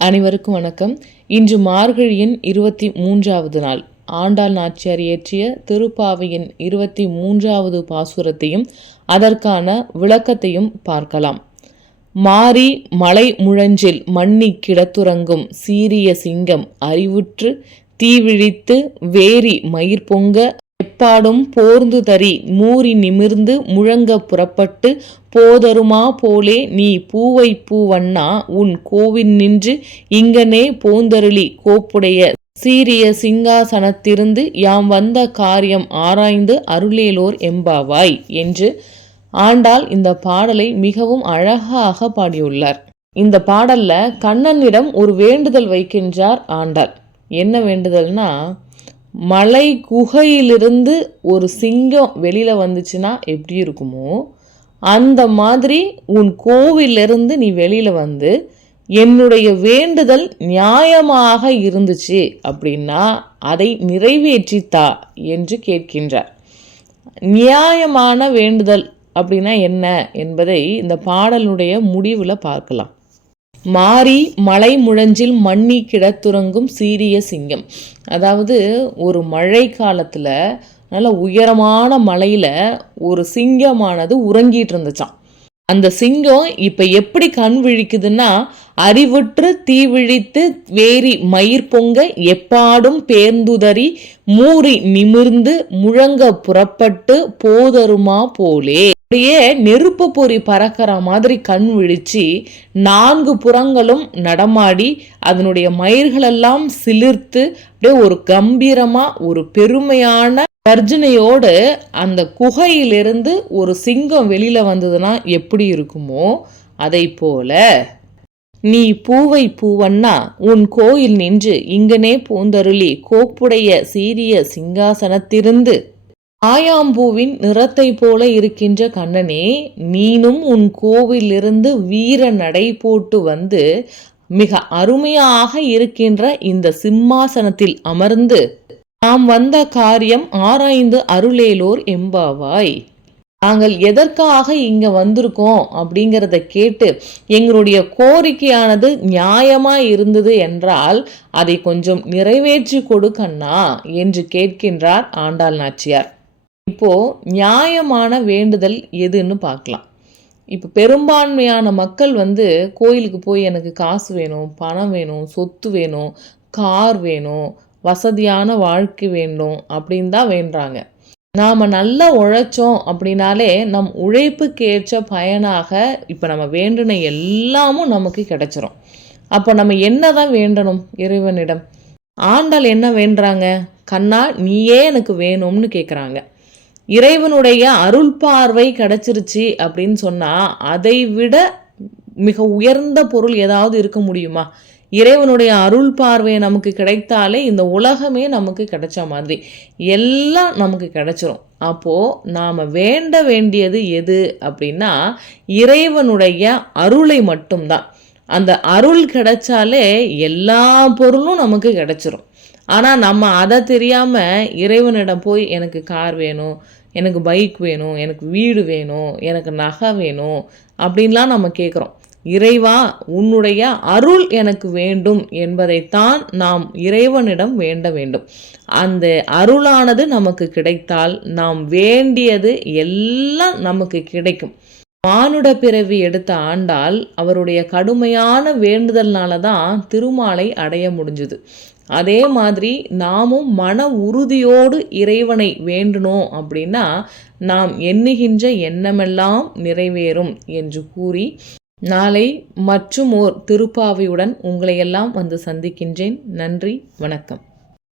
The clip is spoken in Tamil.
அனைவருக்கும் வணக்கம். இன்று மார்கழியின் இருபத்தி மூன்றாவது நாள். ஆண்டாள் நாச்சியார் இயற்றிய திருப்பாவையின் இருபத்தி மூன்றாவது பாசுரத்தையும் அதற்கான விளக்கத்தையும் பார்க்கலாம். மாறி மலை முழஞ்சில் மண்ணி கிடத்துறங்கும் சீரிய சிங்கம் அறிவுற்று தீவிழித்து வேரி மயிர் பொங்க எப்பாடும் போர்ந்து தரி மூறி நிமிர்ந்து முழங்க புறப்பட்டு போதருமா போலே நீ பூவை பூவண்ணா உன் கோவில் நின்று இங்கனே போந்தருளி கோப்புடைய சீரிய சிங்காசனத்திருந்து யாம் வந்த காரியம் ஆராய்ந்து அருளேலோர் எம்பாவாய் என்று ஆண்டாள் இந்த பாடலை மிகவும் அழகாக பாடியுள்ளார். இந்த பாடல்ல கண்ணனிடம் ஒரு வேண்டுதல் வைக்கின்றார் ஆண்டாள். என்ன வேண்டுதல்னா மலை குகையிலிருந்து ஒரு சிங்கம் வெளியில் வந்துச்சுன்னா எப்படி இருக்குமோ அந்த மாதிரி உன் கோவிலிருந்து நீ வெளியில் வந்து என்னுடைய வேண்டுதல் நியாயமாக இருந்துச்சு அப்படின்னா அதை நிறைவேற்றித்தா என்று கேட்கின்றார். நியாயமான வேண்டுதல் அப்படின்னா என்ன என்பதை இந்த பாடலுடைய முடிவில் பார்க்கலாம். மாறி மலை முழஞ்சில் மண்ணி கிடத்துறங்கும் சீரிய சிங்கம். அதாவது ஒரு மழை காலத்தில் நல்ல உயரமான மலையில் ஒரு சிங்கமானது உறங்கிட்டு இருந்துச்சான் அந்த சிங்கம் இப்போ எப்படி கண் விழிக்குதுன்னா அறிவுற்று தீவிழித்து வேரி மயிர் பொங்க எப்பாடும் பேர்ந்துதறி மூறி நிமிர்ந்து முழங்க புறப்பட்டு போதருமா போலே. அப்படியே நெருப்பு பொறி பறக்கிற மாதிரி கண் விழிச்சு நான்கு புறங்களும் நடமாடி அதனுடைய மயிர்களெல்லாம் சிலிர்த்து அப்படியே ஒரு கம்பீரமாக ஒரு பெருமையான கர்ஜனையோடு அந்த குகையிலிருந்து ஒரு சிங்கம் வெளியில் வந்ததுன்னா எப்படி இருக்குமோ அதை போல நீ பூவை பூவண்ணா உன் கோயில் நின்று இங்கனே பூந்தருளி கோப்புடைய சீரிய சிங்காசனத்திருந்து ஆயாம்பூவின் நிறத்தை போல இருக்கின்ற கண்ணனே நீனும் உன் கோவிலிருந்து வீர நடை போட்டு வந்து மிக அருமையாக இருக்கின்ற இந்த சிம்மாசனத்தில் அமர்ந்து நாம் வந்த காரியம் ஆராய்ந்து அருளேலோர் எம்பாவாய் நாங்கள் எதற்காக இங்க வந்திருக்கோம் அப்படிங்கிறத கேட்டு எங்களுடைய கோரிக்கையானது நியாயமா இருந்தது என்றால் அதை கொஞ்சம் நிறைவேற்றி கொடுக்கண்ணா என்று கேட்கின்றார் ஆண்டாள் நாச்சியார். இப்போ நியாயமான வேண்டுதல் எதுன்னு பார்க்கலாம். இப்போ பெரும்பான்மையான மக்கள் வந்து கோயிலுக்கு போய் எனக்கு காசு வேணும் பணம் வேணும் சொத்து வேணும் கார் வேணும் வசதியான வாழ்க்கை வேண்டும் அப்படின்னு தான் வேண்டுறாங்க. நாம் நல்லா உழைச்சோம் அப்படின்னாலே நம் உழைப்புக்கு ஏற்ற பயனாக இப்போ நம்ம வேண்டின எல்லாமும் நமக்கு கிடைச்சிரும். அப்போ நம்ம என்ன தான் வேண்டணும் இறைவனிடம்? ஆண்டாள் என்ன வேண்டுறாங்க? கண்ணா நீயே எனக்கு வேணும்னு கேட்குறாங்க இறைவனுடைய அருள் பார்வை கிடைச்சிருச்சு அப்படின்னு சொன்னால் அதை விட மிக உயர்ந்த பொருள் ஏதாவது இருக்க முடியுமா? இறைவனுடைய அருள் பார்வை நமக்கு கிடைத்தாலே இந்த உலகமே நமக்கு கிடைச்ச மாதிரி. எல்லாம் நமக்கு கிடைச்சிரும். அப்போது நாம் வேண்ட வேண்டியது எது அப்படின்னா இறைவனுடைய அருளை மட்டும்தான். அந்த அருள் கிடைச்சாலே எல்லா பொருளும் நமக்கு கிடைச்சிரும். ஆனால் நம்ம அதை தெரியாமல் இறைவனிடம் போய் எனக்கு கார் வேணும் எனக்கு பைக் வேணும் எனக்கு வீடு வேணும் எனக்கு நகை வேணும் அப்படின்லாம் நம்ம கேட்குறோம் இறைவா உன்னுடைய அருள் எனக்கு வேண்டும் என்பதைத்தான் நாம் இறைவனிடம் வேண்ட வேண்டும். அந்த அருளானது நமக்கு கிடைத்தால் நாம் வேண்டியது எல்லாம் நமக்கு கிடைக்கும். மானுட பிறவி எடுத்த ஆண்டால் அவருடைய கடுமையான வேண்டுதல்னால தான் திருமாலை அடைய முடிஞ்சுது. அதே மாதிரி நாமும் மன உறுதியோடு இறைவனை வேண்டணும் அப்படின்னா நாம் எண்ணுகின்ற எண்ணமெல்லாம் நிறைவேறும் என்று கூறி நாளை மற்றும் ஓர் திருப்பாவையுடன் உங்களையெல்லாம் வந்து சந்திக்கின்றேன். நன்றி வணக்கம்.